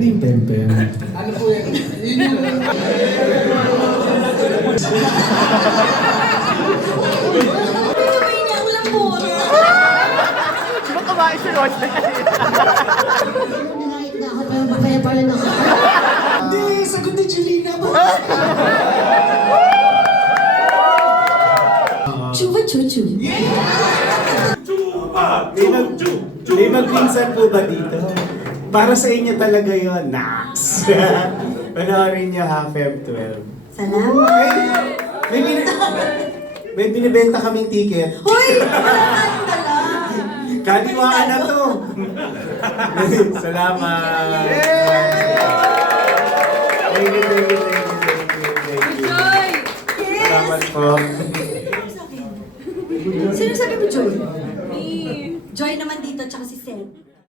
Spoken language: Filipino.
Ano yung pem-pem? Ano po yan? Yun yung... Sabay niya ang lambot. Baka maisunod na Nangait na ako, pero kaya pala na ako. Hindi, sagot ni Julina ba? Chupa chuchu. May magpinsan po ba dito? Para sa inyo talaga yon, Nax! Panoorin niyo Half M12. Salamat. May, may binibenta kaming ticket. Hoy! Wala ka lang. Kaliwaan na to! Salamat! Thank you, thank you, thank you, thank you, thank you. Joy! Salamat po. Sino sabi mo, Joy? Me. Joy naman dito, tsaka si